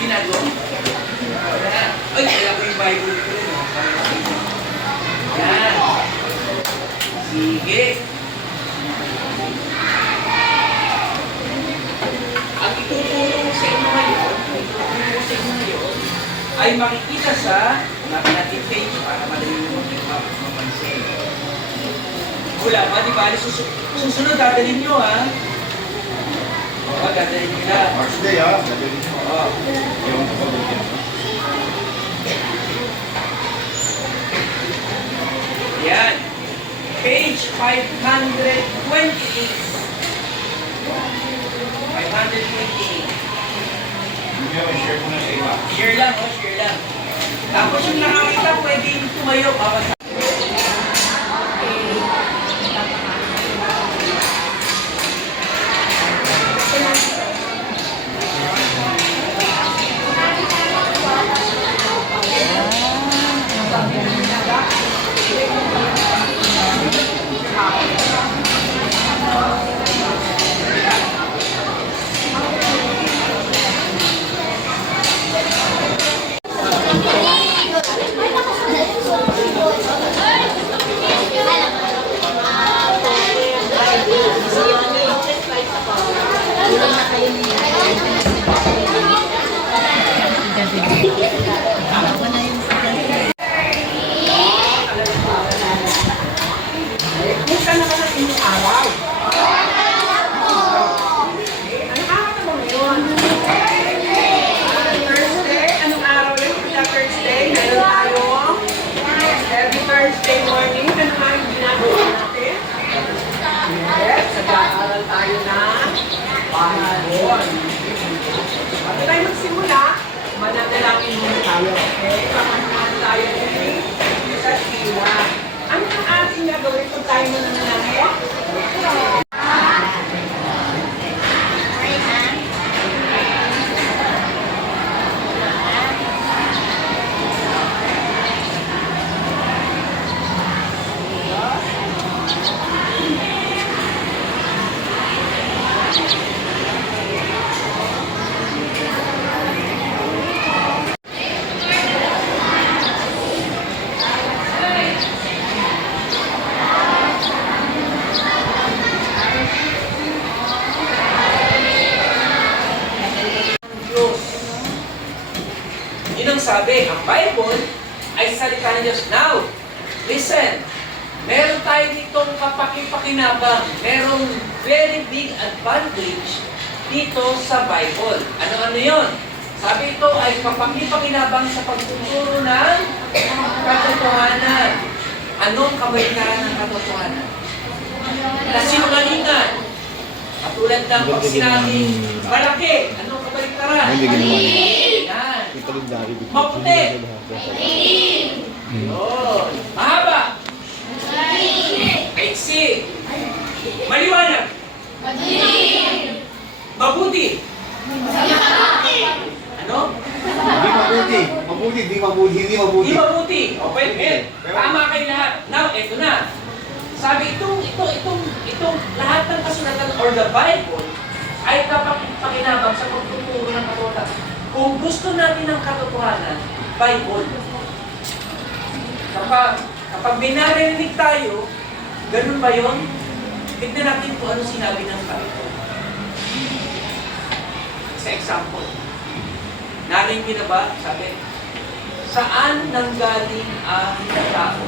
Ginagawa. Ay, kaya ko yung Bible ko rin. Yan. Sige. Ang itutulong sa inyo ngayon, ay makikita sa natin page para madali mo mapansin. Wala ba? Di ba? Susunod, dadalhin nyo, ha? Oo, dadalhin nyo na. March Day, ha? Dadalhin nyo. Oo. Yung kapag-ulit. Yan. Page 528. 528. Hindi nyo share ko na sa iba. Share lang, oh, share lang. Tapos yung nakakita, pwedeng tumayo. Babasa. Bukan na ka ng inyong araw. Anong araw na mo ngayon? Thursday? Anong araw yun? Pila Thursday? Meron tayo. Every Thursday morning, ano nga yung ginagawa natin? Yes, nag-aaral tayo na Bible. Bago tayo magsimula, mananalangin muna tayo. Okay? Pamahalaan tayo sa sila. Ano ang ating gagawin kung tayo mananalangin? Yun ang sabi, ang Bible ay salita ng Diyos. Now, listen, meron tayo ditong kapakipakinabang, merong very big advantage dito sa Bible. Ano-ano yun? Sabi ito ay kapakipakinabang sa pagtuturo ng katotohanan. Anong kabaligtaran ng katotohanan? Kasinungalingan. Katulad ng pag sinabing malaki, anong kabaligtaran? Hindi ginawa niya. Yan. Ito rin dari. Maputi. Yun. Mahaba. Maiksi. Maliwanag. Mabuti. Ano? Hindi mabuti. Mabuti, hindi mabuti, hindi mabuti. Di mabuti. O, pwede. Tama kayo lahat. Now, eto na. Sabi, itong lahat ng kasulatan or the Bible ay kapakinabang sa pagtuturo ng katotohanan. Kung gusto natin ng katotohanan, Bible. Kapag binarinig tayo, ganun ba yun? Tignan natin kung ano sinabi ng Bible. Sa example, narinig niyo na ba? Sabi, saan nanggaling ang tao?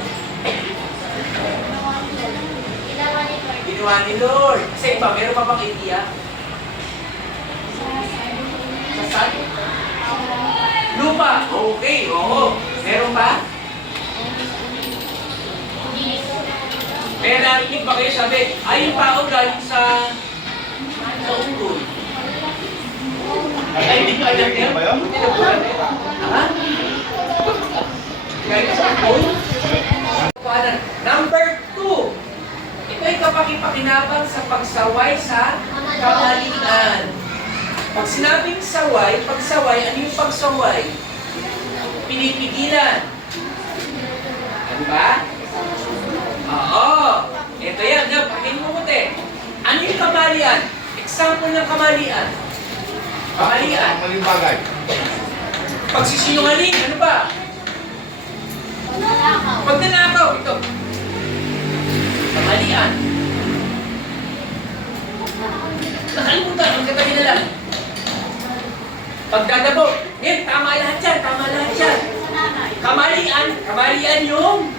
Ginawa ni Lord. Kasi iba, meron pa bang idea? Sa saan? Lupa. Okay, oo. Meron pa? May narinig ba kayo sabi, ay yung tao galing sa unggoy. Ay, hindi ko alam yan. Hindi na buwan. Ha? Galing sa unggoy? Number 2. Ito ay kapakipakinabang sa pagsaway sa kamalian. Pag sinabing saway, pagsaway, ano yung pagsaway? Pinipigilan. Ano ba? Oo. Ito yan. Pakinggan mo muti. Ano yung kamalian? example ng kamalian. Kamalian. Maling bagay. Pagsisinungaling, ano ba? Pagnanakaw, ito. Kamalian. Nakalimutan, ang katabi na lang. Pagdadabo, tama lahat yan, tama lahat yan. Kamalian yung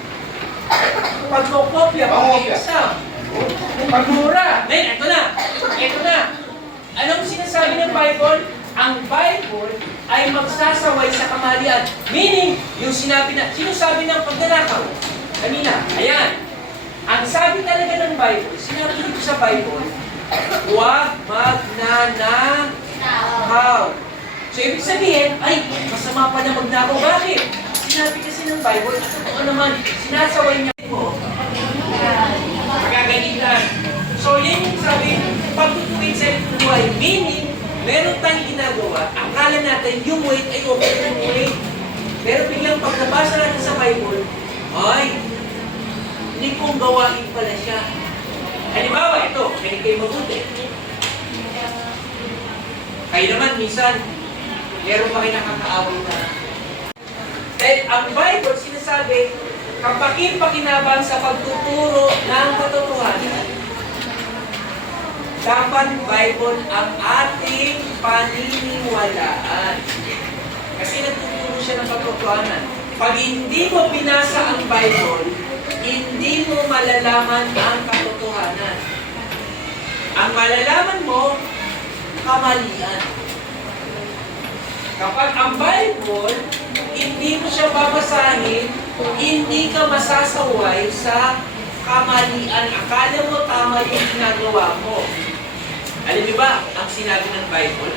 pagkokopya, pag-exam. Pagmura. Ito na. Anong sinasabi ng Bible? Ang Bible ay magsasaway sa kamalian. Meaning, yung sinabi ng pagnanakaw. Kanina, ayan. Ang sabi talaga ng Bible, sinabi dito sa Bible, huwag magnanakaw. So, ibig sabihin, ay, masama pa na magnakaw. Bakit? Sinabi kasi ng Bible, at totoo naman, sinasaway niya mo. Magagalitan. So, yan yung sabi, pagtutuwin sa itong buhay. Meaning, meron tayong ginagawa, akala natin yung weight ay okay yung weight. Pero biglang pag nabasa natin sa Bible, ay, hindi kong gawain pala siya. Halimbawa, ito, kaya kayo mabuti. Kayo naman, minsan, meron pa kayo nakakaaway na. Dahil ang Bible sinasabi, kapakinabangan sa pagtuturo ng katotohanan. Dapat Bible ang ating paniniwalaan. Kasi nagtuturo siya ng katotohanan. Pag hindi mo binasa ang Bible, hindi mo malalaman ang katotohanan. Ang malalaman mo, kamalian. Kapag ang Bible, hindi mo siya babasahin, hindi ka masasaway sa kamalian. Akala mo tama yung ginagawa mo. Alam niyo ba, ang sinabi ng Bible,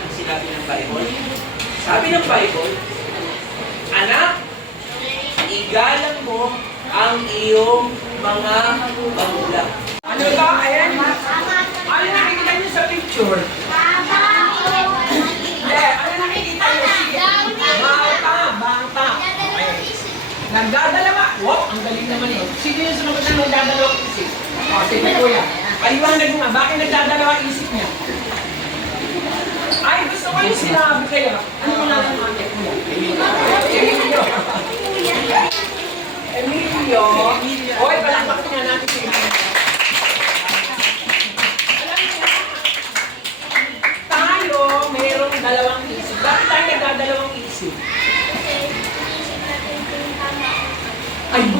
sabi ng Bible, anak, igalang mo ang iyong mga magulang. Ano ba? Ayan. Ano nakikita niyo sa picture? Ano nakikita niyo? Bata. Nagdadalawa. Wow, ang galing naman yun. Sino yung sumagot na nagdadalawang isip? O, sige kuya. Paliwanag mo nga, bakit nagdadalawang isip niya? Ay, gusto ko yung sinabi kayo. Ano mo lang ang ate kuya? Emilio. Oy, palakpakin nga natin si Emilio. Alam niyo, tayo mayroong dalawang isip. Bakit tayo nagdadalawang isip? Ayan!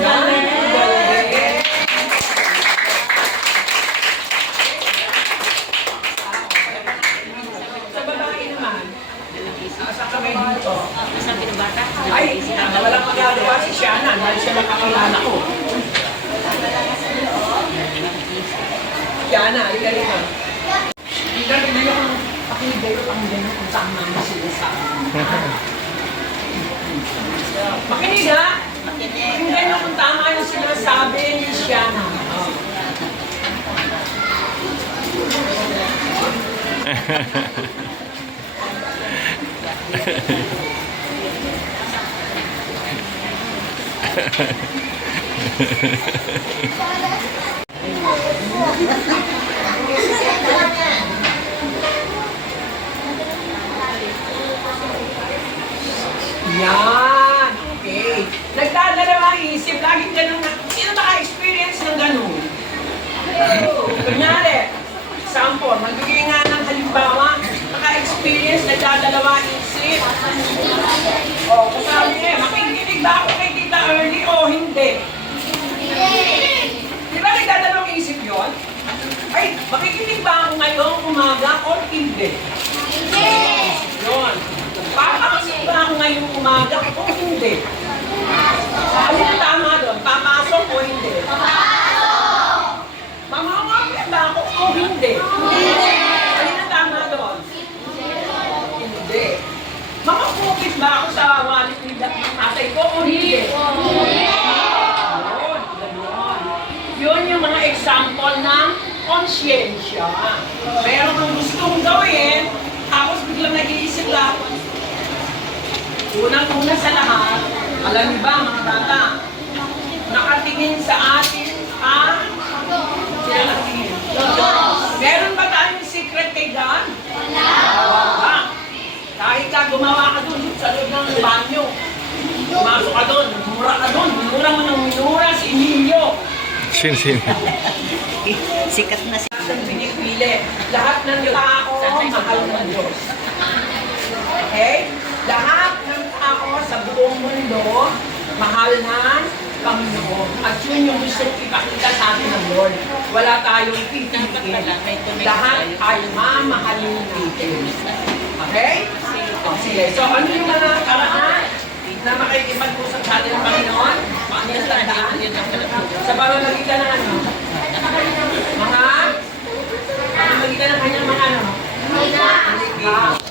Sa babae naman, sa kamay dito. Ay, walang magagawa si Shana dahil siya nakakilala ko. Shana, halika rin mo. Hindi na yung pakinggan kung saan namin sila sa makinig ha! Pakinggan nyo kung tama yung sinasabi ni Shana. Yan! Okay. Nagdadalawang isip, laging ganun na. Sino naka-experience ng ganun? Kunyari, example, magbigay nga ng halimbawa, naka-experience, nagdadalawang isip. O, kasabi niya, makikinig ba ako kay Tita Early o hindi? Di ba nagdadalawang isip yun? Ay, makikinig ba ako ngayong umaga o hindi? Yun. Papasok ba ako ngayong umaga o hindi? Ano yung tama doon? Papasok o hindi? Mamamapit ba ako o hindi? Ano yung tama doon? Hindi. Mamapukit ba ako sa wallet ni tatay ko o hindi? Yun yung mga example ng konsyensya. Meron kang gustong gawin, tapos biglang nag-iisip lang. Unang-una sa lahat, alam niyo ba mga bata, nakatingin sa atin ang sila nakatingin. Meron ba tayong secret secret kay John? Wala. Kahit ka gumawa ka dun sa loob ng banyo. Pumasok ka dun, mura ka dun. Minura mo ng minura si Emilio. Sin. Sikat na sikat. Ang pinipili. Lahat ng tao, mahal ng Diyos. Okay? Lahat ng tao sa buong mundo, mahal ng Panginoon. At yun yung gusto ipakita sa atin ng Lord. Wala tayong pipiliin. Lahat ay mamahalin natin. Okay? O, sige. So, ano yung mga paraan na makikipag-usap sa atin ng Panginoon? Ano yung tandaan? Sa pamamagitan ng ano? Mga? Pamamagitan ng kanyang mga ano?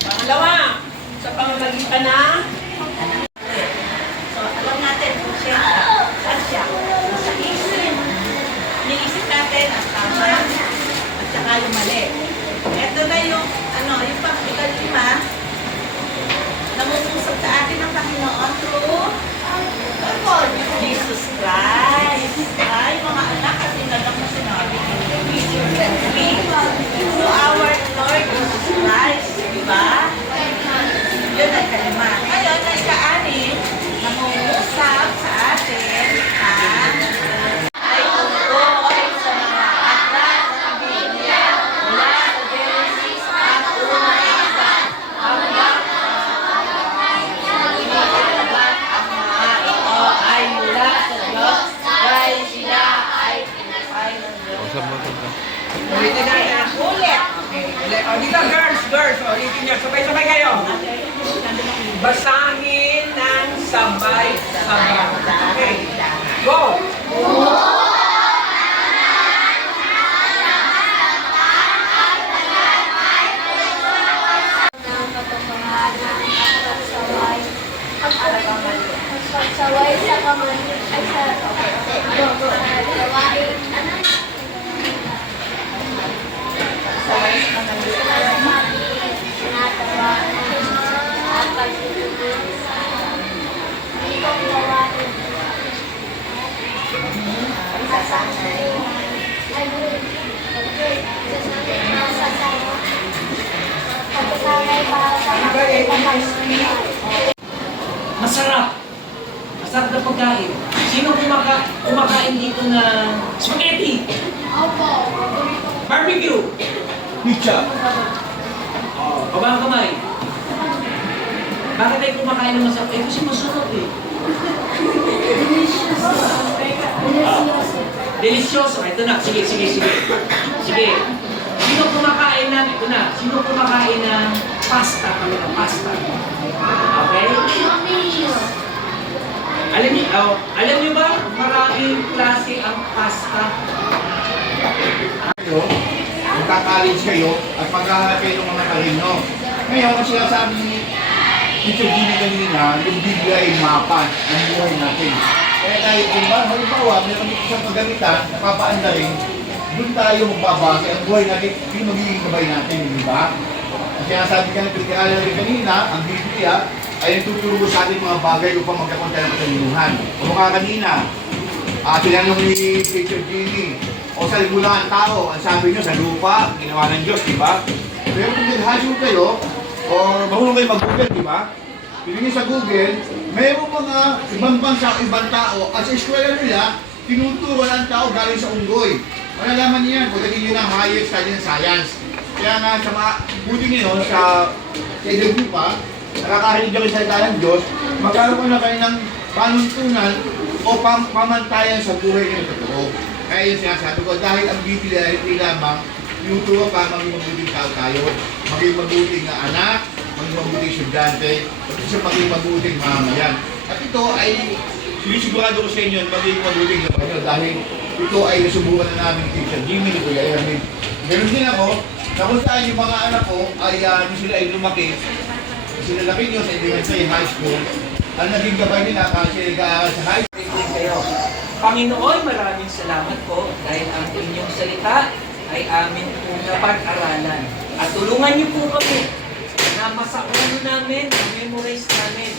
Pangalawa, sa pamamagitan ng So, alam natin kung siya, saan siya, sa isip. Niisip natin ang tama at saka yung mali. Ito na yung, yung pang-5, namumusap sa atin ng Panginoon through Jesus Christ. Ay, mga anak, at tinanong na sinabi, introduce yourself to me, to our Lord Jesus Christ. Diba? Yun ay kalima. Ngayon, ay ka-anim, namumusap sa atin ay tungkol sa mga aklat ng Biblia mula sa Genesis at unang aklat hanggang ang mga ito ay mula sa Diyos dahil sila ay pinapay ng Diyos. ulitin natin. Ulit! Okay. O, dito, girls. O, ulitin nyo. Sabay-sabay kayo. Basahin ng sabay-sabay. Okay. Go! Saway sa kaman ay sa gawain natawa at pagtutulong sa ibang gawain sasanay pagkasanay para sa Masarap. Masarap na pagkain. Sino kumakain dito ng spaghetti? Opo. Barbecue? Pizza. Pabang kamay. Bakit tayo kumakain ng masarap? Eh, kasi masarap eh. Delicioso. Ito na. Sige. Sige. Sino kumakain ng, ito na, sino kumakain ng pasta? Pasta. Okay? Alam niyo ba, maraming klase ang pasta. Magka-college kayo at maghahanap kayo ng mga karino. Ngayon, ang sinasabi ni Teacher Jimmy kanina, yung Biblia ay mapa ng buhay natin. Kaya tayo, halimbawa, meron isang pagalitan, napapaanda rin, doon tayo magbabase ang buhay natin, yung magiging gabay natin, di ba? Ang sinasabi ka ng pinag-aaral rin kanina, ang Biblia ay tuturo sa ating mga bagay upang magkaroon tayo ng katalinuhan. O mukha kanina, tinanong ni Teacher Jimmy, o sa libulang tao, ang sabi nyo, sa lupa, ginawa ng Diyos, di ba? Pero kung nag-hasyo kayo, o marunong kayo mag-Google, di ba? Pinigin sa Google, mayroong mga ibang bansa o ibang tao, at sa eskwela nila, tinuturo ang tao galing sa unggoy. Malalaman niyan, pagdating nyo ng higher study ng science. Kaya nga, sa mga buti ngayon, sa EDU pa, nakakahilig kami sa salita ng Diyos, magkaroon na kayo ng panuntunan o pamantayan sa buhay ng totoo. Kaya yung sinasabi ko, dahil ang Biblia ay hindi lamang tinuturo pa maging mabuting tao tayo, maging mabuting na anak, maging mabuting estudyante, at isa maging mabuting mamayan. At ito ay sinisigurado ko sa inyo na maging mabuting na kayo dahil ito ay nasubukan na namin ni Teacher Jimmy, ni Kuya Erwin. Ganun din ako, na kung saan yung mga anak ko ay sila ay lumaki, sila laki nyo sa elementary high school, ang naging gabay nila kasi nag-aaral sa high school kayo. Panginoon, maraming salamat po dahil ang inyong salita ay amin po napag-aralan. At tulungan niyo po kami na masaulo namin, na-memorize namin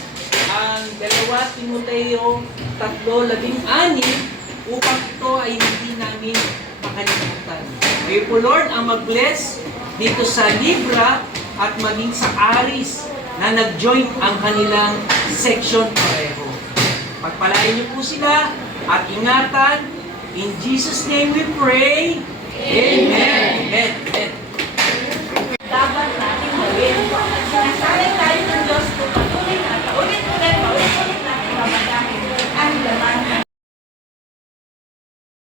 ang 2 Timoteo 3:16 upang ito ay hindi namin makalimutan. Kayo po Lord ang mag-bless dito sa Libra at maging sa Aris na nag-join ang kanilang section pareho. Pagpalain niyo po sila at ingatan. In Jesus' name we pray. Amen.